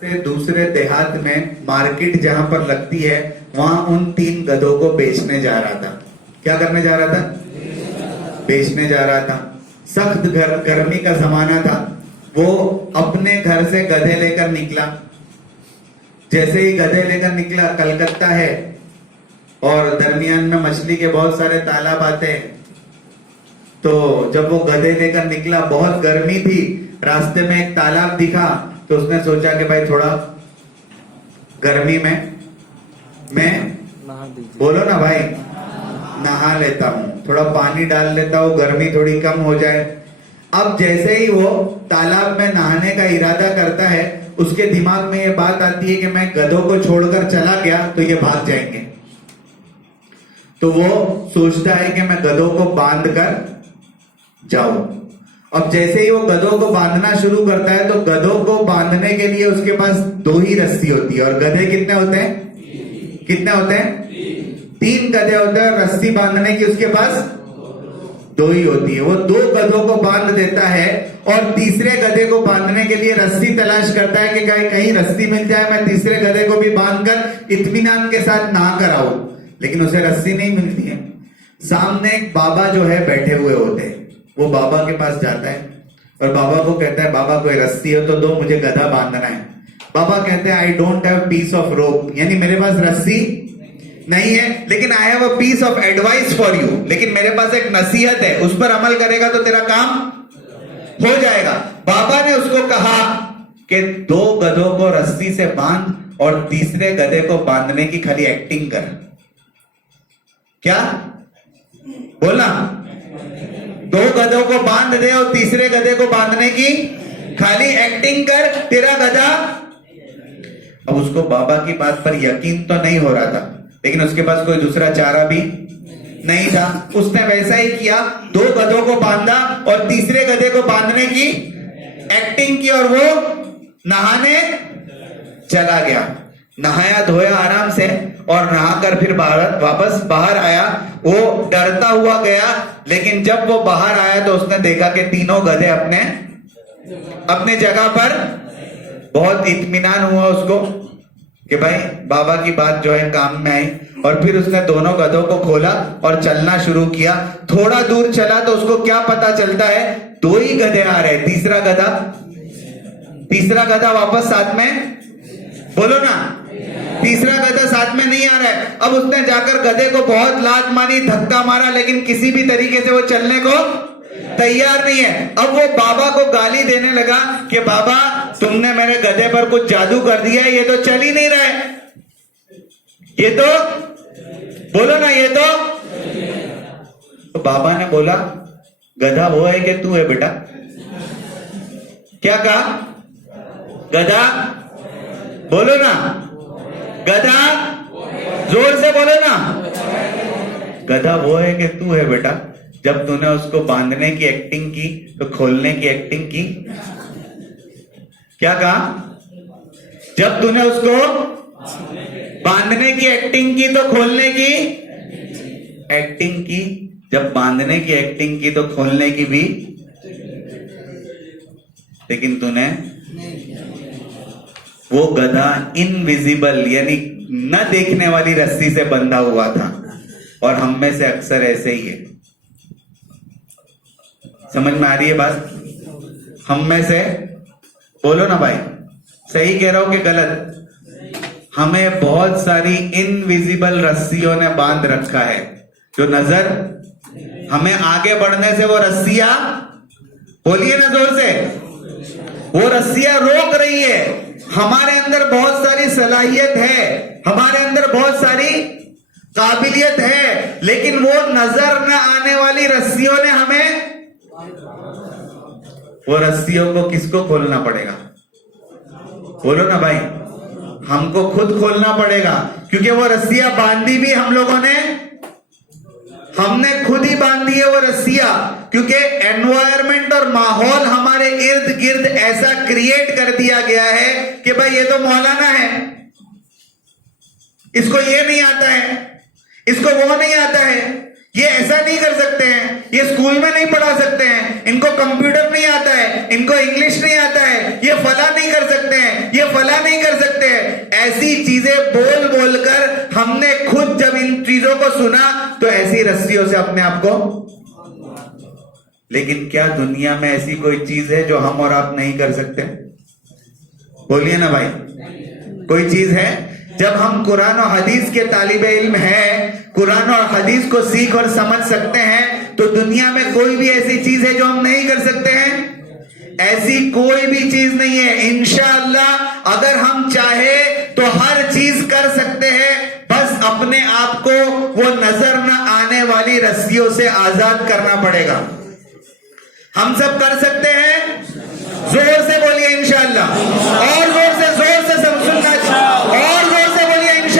से दूसरे देहात में मार्केट जहां पर लगती है वहां उन 3 गधों को बेचने जा रहा था। क्या करने जा रहा था? बेचने जा रहा था। सख्त गर्मी का जमाना था। वो अपने घर से गधे लेकर निकला। जैसे ही गधे लेकर निकला, कलकत्ता है और दरमियान में मछली के बहुत सारे तालाब आते हैं। तो जब वो गधे लेकर निकला, बहुत गर्मी थी, रास्ते में एक तालाब दिखा तो उसने सोचा कि भाई थोड़ा गर्मी में मैं बोलो ना भाई नहा लेता हूं, थोड़ा पानी डाल लेता हूं, गर्मी थोड़ी कम हो जाए। अब जैसे ही वो तालाब में नहाने का इरादा करता है, उसके दिमाग में ये बात आती है कि मैं गधों को छोड़कर चला गया तो ये भाग जाएंगे। तो वो सोचता है कि मैं गधों को बांध कर जाऊं। अब जैसे ही वो गधों को बांधना शुरू करता है तो गधों को बांधने के लिए उसके पास 2 ही रस्सी होती है। और गधे कितने होते हैं? कितने होते हैं? 3 गधे होते हैं और रस्सी बांधने की उसके पास 2 ही होती है। वो 2 गधों को बांध देता है और तीसरे गधे को बांधने के लिए रस्सी तलाश करता है कि कहीं रस्सी मिल जाए, मैं तीसरे गधे को भी बांधकर इत्मीनान के साथ नहा कर आऊं। लेकिन उसे रस्सी नहीं मिलती है। सामने एक बाबा जो है बैठे हुए होते हैं। वो बाबा के पास जाता है और बाबा को कहता है, बाबा कोई रस्सी हो तो दो, मुझे गधा बांधना है। बाबा कहते हैं, I don't have piece of rope, यानी मेरे पास रस्सी नहीं है, लेकिन I have a piece of advice for you, लेकिन मेरे पास एक नसीहत है, उस पर अमल करेगा तो तेरा काम हो जाएगा। बाबा ने उसको कहा कि 2 गधों को रस्सी से बांध और तीसरे गधे को बांधने की खाली एक्टिंग कर। क्या बोला? 2 गधों को बांध दे और तीसरे गधे को बांधने की खाली एक्टिंग कर, तेरा गधा। अब उसको बाबा की बात पर यकीन तो नहीं हो रहा था, लेकिन उसके पास कोई दूसरा चारा भी नहीं था। उसने वैसा ही किया, 2 गधों को बांधा और तीसरे गधे को बांधने की एक्टिंग की और वो नहाने चला गया। नहाया धोया आराम से और नहाकर फिर वापस बाहर आया। वो डरता हुआ गया, लेकिन जब वो बाहर आया तो उसने देखा कि तीनों गधे अपने जगह पर। बहुत इत्मीनान हुआ उसको कि भाई बाबा की बात जो है काम में आई। और फिर उसने दोनों गधों को खोला और चलना शुरू किया। थोड़ा दूर चला तो उसको क्या पता चलता है, 2 ही गधे आ रहे, तीसरा गधा वापस साथ में, बोलो ना, तीसरा गधा साथ में नहीं आ रहा है। अब उसने जाकर गधे को बहुत लात मारी, धक्का मारा, लेकिन किसी भी तरीके से वो चलने को तैयार नहीं है। अब वो बाबा को गाली देने लगा कि बाबा तुमने मेरे गधे पर कुछ जादू कर दिया है, ये तो चल ही नहीं रहा है, ये तो बोलो ना, ये तो बाबा ने बोला, गधा वो है कि तू है बेटा? क्या कहा? गधा बोलो ना, गधा जोर से बोलो ना। गधा वो है कि तू है बेटा। जब तूने उसको बांधने की एक्टिंग की तो खोलने की एक्टिंग की। क्या कहा? जब तूने उसको बांधने की एक्टिंग की तो खोलने की एक्टिंग की। जब बांधने की एक्टिंग की तो खोलने की भी, लेकिन तूने वो गधा इनविजिबल यानी न देखने वाली रस्सी से बंधा हुआ था। और हम में से अक्सर ऐसे ही है। समझ में आ रही है बात? हम में से, बोलो ना भाई, सही कह रहा हूं कि गलत? हमें बहुत सारी इनविजिबल रस्सियों ने बांध रखा है, जो नजर हमें आगे बढ़ने से वो रस्सियां, बोलिए ना जोर से, वो रस्सियां रोक रही है। हमारे अंदर बहुत सारी सलाहियत है, हमारे अंदर बहुत सारी काबिलियत है, लेकिन वो नजर न आने वाली रस्सियों ने हमें, वो रस्सियों को किसको खोलना पड़ेगा? बोलो ना भाई, हमको खुद खोलना पड़ेगा, क्योंकि वो रस्सियां बांधी भी हम लोगों ने, हमने खुद ही बांधी है वो रस्सियां। क्योंकि एनवायरमेंट और माहौल हमारे इर्द गिर्द ऐसा क्रिएट कर दिया गया है कि भाई ये तो मौलाना है, इसको ये नहीं आता है, इसको वो नहीं आता है, ये ऐसा नहीं कर सकते हैं, ये स्कूल में नहीं पढ़ा सकते हैं, इनको कंप्यूटर नहीं आता है, इनको इंग्लिश नहीं आता है, ये फला नहीं कर सकते हैं, ये फला नहीं कर सकते हैं। ऐसी चीजें बोल बोलकर हमने खुद जब इन चीजों को सुना तो ऐसी रस्सियों से अपने आप को। लेकिन क्या दुनिया में ऐसी कोई चीज है जो हम और आप नहीं कर सकते? बोलिए ना भाई, कोई चीज है? जब हम कुरान और हदीस के तालिबे इल्म हैं, कुरान और हदीस को सीख और समझ सकते हैं, तो दुनिया में कोई भी ऐसी चीज है जो हम नहीं कर सकते हैं? ऐसी कोई भी चीज नहीं है। इंशाअल्लाह अगर हम चाहे तो हर चीज कर सकते हैं, बस अपने आप को वो नजर न आने वाली रस्सियों से आजाद करना पड़ेगा। हम सब कर सकते हैं? जोर से बोलिए इंशाअल्लाह, और जोर से सुनना चाहिए।